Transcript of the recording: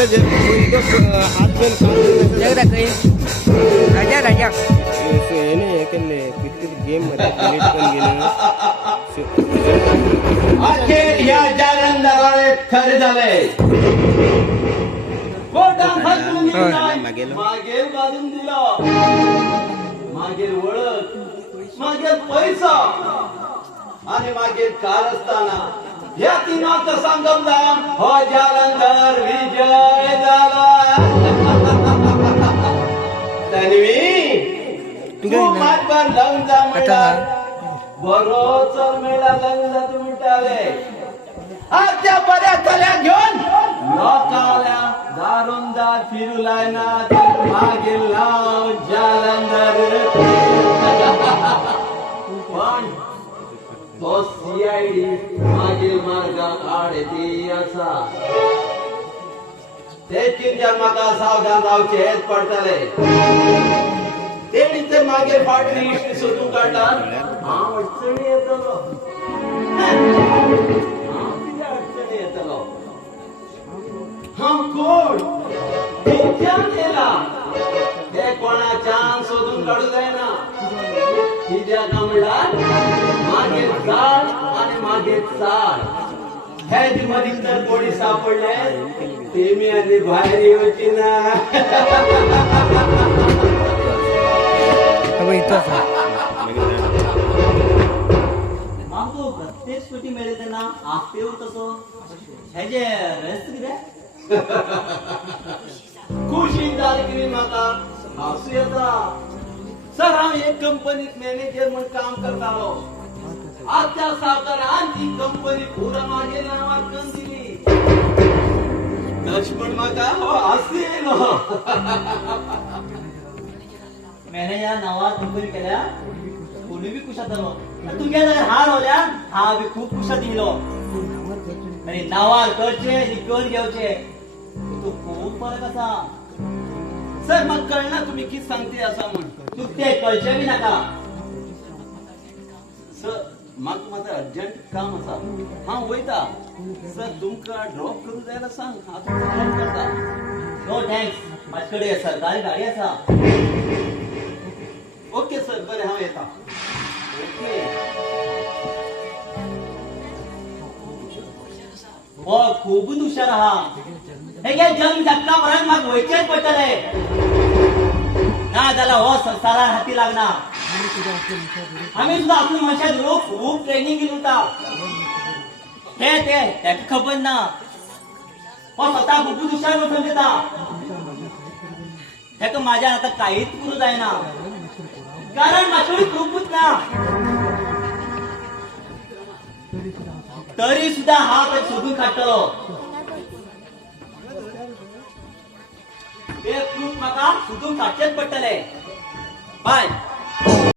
राजा राजा game अखेर ह्या जालंधराने खरे झाले. मागेल बांधून दिला, मागेल ओळख, मागेल पैसा आणि मागेल कारस्थाना या तीनाचा संगम धाम हो जालंधर विजय झाला. तन्वी तू मातभर लावून जा मेळा बरोच मेळा लावून जा तुम्ही टाले आजच्या बऱ्या कल्या घेऊन लोकाला दारून दार फिरू लायना मागील नाव जालंधर. पण तो सीआयडी मागील मार्ग आडती असा तेथील जन्माता सावधान रावचे हेच पडतले. तेणीचे मागे फाटली इष्ट सोडून काढतात हा अडचणी येतलो, अडचणी येतलो. हा कोण ते कोणाच्या शोधून काढू जायना. कित्याक म्हणल्यार मागे झाड आणि मागे चाड हे मधील जर कोणी सापडले ते मी आधी बाहेर येऊची ना. मागतो प्रत्येक स्कुटी मिळेल त्यांना आस्तेवर तसं ह्याचे रहस्य किती खुशीदार करी म्हाका हसू येता. सर हांव एक कंपनीत मॅनेजर म्हणून काम करतालो. आजच्या सावकारान ती कंपनी पुरा मागे नावार करून दिली. लक्ष्मण म्हाका हसू येयलो. मॅनेजर नावार कंपनी केल्या कोणी बी कुशात जालो. तुमच्या जाग्यार हार होल्या हा बी खूप कुशात येयलो. आणि नावार करचे आणि कर घेवचे तो खूप फरक असा. सर म्हाका कळना तुम्ही किती सांगते असा म्हण. तू ते कळचे बी नाका. सर म्हाका मात्र अर्जंट काम असा हांव वयता. सर तुमका ड्रॉप करून जायला सांग हांव तुमका ड्रॉप करता. नो थँक्स माझे कडेन सरकारी गाडी आसा. ओके सर बरें हांव येता. ओके हो खूपच हुशार आहा. हे काय जग जगता म्हणून म्हाका वयचेच पडटले ना जाल्यार हो संसारान हाती लागना. आम्ही सुद्धा आपल्या मनशाक खूप ट्रेनिंग केली होता. ते खबर ना हो स्वतः खूपच हुशार म्हणून देता. हे माझ्या आता काहीच करू जायना कारण माझ्याकडे खूपच ना. तरी सुद्धा हा काही शोधून काढतो. ते प्रूफ म्हाका शोधून काढचेच पडटले. बाय.